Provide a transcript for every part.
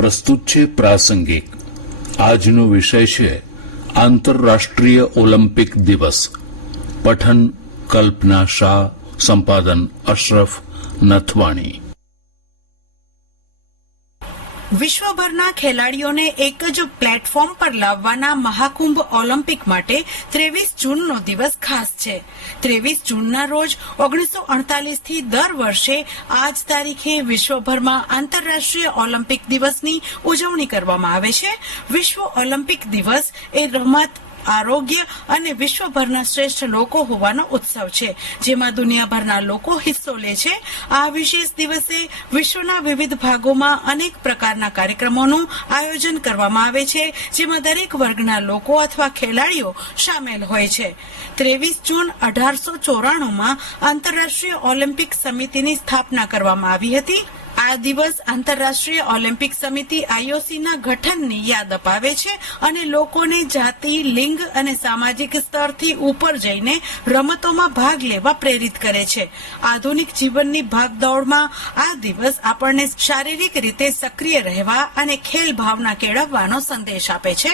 પ્રસ્તુત છે પ્રાસંગિક. આજનો વિષય છે આંતરરાષ્ટ્રીય ઓલિમ્પિક દિવસ. પઠન કલ્પના શાહ, સંપાદન અશરફ નથવાણી. વિશ્વભરના ખેલાડીઓને એક જ પ્લેટફોર્મ પર લાવવાના મહાકુંભ ઓલિમ્પિક માટે 23 જૂનનો દિવસ ખાસ છે. 23 જૂનના રોજ 1948 થી દર વર્ષે આ જ તારીખે વિશ્વભરમાં આંતરરાષ્ટ્રીય ઓલિમ્પિક દિવસની ઉજવણી કરવામાં આવે છે. વિશ્વ ઓલિમ્પિક દિવસ એ રમત, આરોગ્ય અને વિશ્વભરના શ્રેષ્ઠ લોકો હોવાનો ઉત્સવ છે, જેમાં દુનિયાભરના લોકો હિસ્સો લે છે. આ વિશેષ દિવસે વિશ્વના વિવિધ ભાગોમાં અનેક પ્રકારના કાર્યક્રમોનું આયોજન કરવામાં આવે છે, જેમાં દરેક વર્ગના લોકો અથવા ખેલાડીઓ સામેલ હોય છે. 23 જૂન 1894માં આંતરરાષ્ટ્રીય ઓલિમ્પિક સમિતિની સ્થાપના કરવામાં આવી હતી. આ દિવસ આંતરરાષ્ટ્રીય ઓલિમ્પિક સમિતિ IOCના ગઠનની યાદ અપાવે છે અને લોકોને જાતિ, લિંગ અને સામાજિક સ્તરથી ઉપર જઈને રમતોમાં ભાગ લેવા પ્રેરિત કરે છે. આધુનિક જીવનની ભાગદોડમાં આ દિવસ આપણને શારીરિક રીતે સક્રિય રહેવા અને ખેલ ભાવના કેળવવાનો સંદેશ આપે છે.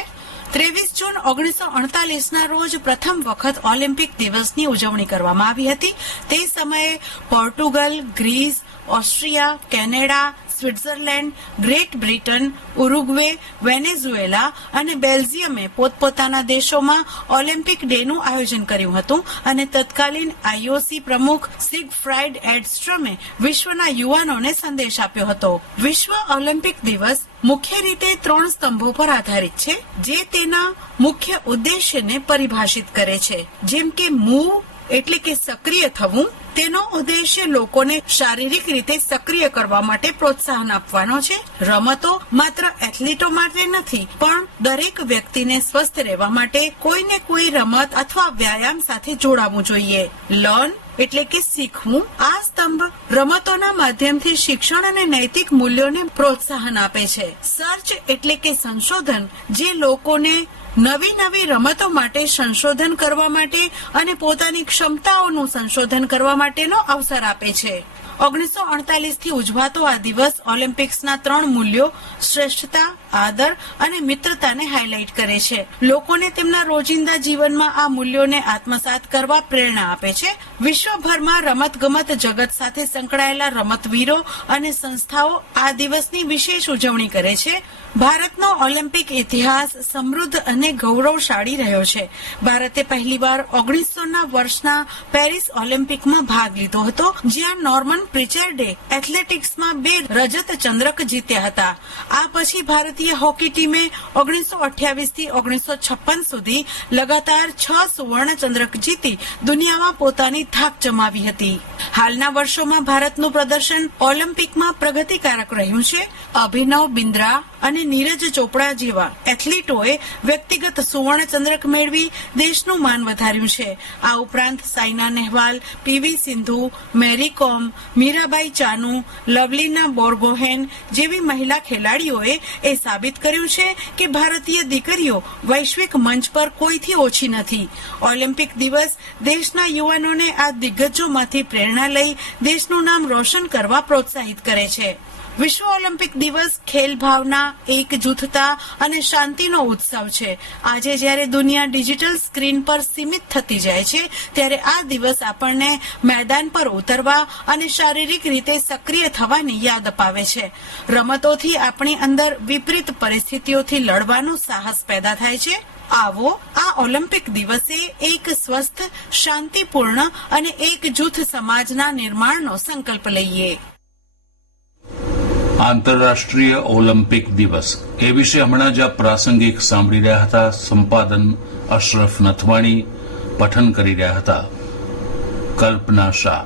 23 જૂન 1948ના રોજ પ્રથમ વખત ઓલિમ્પિક દિવસની ઉજવણી કરવામાં આવી હતી. તે સમયે Portugal, Greece, Austria, Canada, Switzerland, Great Britain, Uruguay, Venezuela અને બેલ્જિયમે પોતપોતાના દેશોમાં ઓલિમ્પિક ડેનું આયોજન કર્યું હતું અને તત્કાલીન IOC પ્રમુખ સિગફ્રાઇડ એડસ્ટ્રમે વિશ્વના યુવાનોને સંદેશ આપ્યો હતો. વિશ્વ ઓલિમ્પિક દિવસ મુખ્ય રીતે 3 સ્તંભો પર આધારિત છે, જે તેના મુખ્ય ઉદ્દેશ્યને પરિભાષિત કરે છે. જેમ કે મૂવ એટલે કે સક્રિય થવું. તેનો ઉદ્દેશ્ય લોકોને શારીરિક રીતે સક્રિય કરવા માટે પ્રોત્સાહન આપવાનો છે. રમતો માત્ર એથ્લીટો માટે નથી, પણ દરેક વ્યક્તિને સ્વસ્થ રહેવા માટે કોઈને કોઈ રમત અથવા વ્યાયામ સાથે જોડાવવું જોઈએ. લર્ન એટલે કે શીખવું. આ સ્તંભ રમતોના માધ્યમથી શિક્ષણ અને નૈતિક મૂલ્યોને પ્રોત્સાહન આપે છે. સર્ચ એટલે કે સંશોધન, જે લોકોને નવી રમતો માટે સંશોધન કરવા માટે અને પોતાની ક્ષમતાઓનું સંશોધન કરવા માટેનો અવસર આપે છે. 1948 થી ઉજવાતો આ દિવસ ઓલિમ્પિક્સના 3 મૂલ્યો શ્રેષ્ઠતા, આદર અને મિત્રતાને હાઇલાઇટ કરે છે. લોકોને તેમના રોજિંદા જીવનમાં આ મૂલ્યોને આત્મસાત કરવા પ્રેરણા આપે છે. વિશ્વભરમાં રમતગમત જગત સાથે સંકળાયેલા રમતવીરો અને સંસ્થાઓ આ દિવસની વિશેષ ઉજવણી કરે છે. ભારતનો ઓલિમ્પિક ઇતિહાસ સમૃદ્ધ અને ગૌરવશાળી રહ્યો છે. ભારતે પહેલીવાર 1900ના વર્ષના પેરિસ ઓલિમ્પિકમાં ભાગ લીધો હતો, જ્યાં નોર્મન પ્રિચર્ડે એથ્લેટિક્સમાં 2 રજત ચંદ્રક જીત્યા હતા. આ પછી ભારતીય હોકી ટીમે 1928 થી 1956 સુધી લગાતાર 6 સુવર્ણ ચંદ્રક જીતી દુનિયામાં પોતાની થાક જમાવી હતી. હાલના વર્ષોમાં ભારતનું પ્રદર્શન ઓલિમ્પિકમાં પ્રગતિકારક રહ્યું છે. અભિનવ બિંદ્રા અને નીરજ ચોપડા જેવા એથ્લીટોએ વ્યક્તિગત સુવર્ણ ચંદ્રક મેળવી દેશનું માન વધાર્યું છે. આ ઉપરાંત સાયના નેહવાલ, PV સિંધુ, મેરી કોમ, મીરાબાઈ ચાનુ, લવલીના બોર્ગોહેન જેવી મહિલા ખેલાડીઓએ એ સાબિત કર્યું છે કે ભારતીય દીકરીઓ વૈશ્વિક મંચ પર કોઈથી ઓછી નથી. ઓલિમ્પિક દિવસ દેશના યુવાનોને આ દિગ્ગજોમાંથી પ્રેરણા લઈ દેશનું નામ રોશન કરવા પ્રોત્સાહિત કરે છે. વિશ્વ ઓલિમ્પિક દિવસ ખેલ ભાવના, એકજૂથતા અને શાંતિનો ઉત્સવ છે. આજે જ્યારે દુનિયા ડિજિટલ સ્ક્રીન પર સીમિત થતી જાય છે, ત્યારે આ દિવસ આપણને મેદાન પર ઉતરવા અને શારીરિક રીતે સક્રિય થવાની યાદ અપાવે છે. રમતોથી આપણી અંદર વિપરીત પરિસ્થિતિઓથી લડવાનું સાહસ પેદા થાય છે. આવો આ ઓલિમ્પિક દિવસે એક સ્વસ્થ, શાંતિપૂર્ણ અને એકજૂથ સમાજના નિર્માણનો સંકલ્પ લઈએ. આંતરરાષ્ટ્રીય ઓલિમ્પિક દિવસ એ વિશે હમણાં જ પ્રાસંગિક સાંભળી રહ્યા હતા. સંપાદન અશરફ નથવાણી, પઠન કરી રહ્યા હતા કલ્પના શાહ.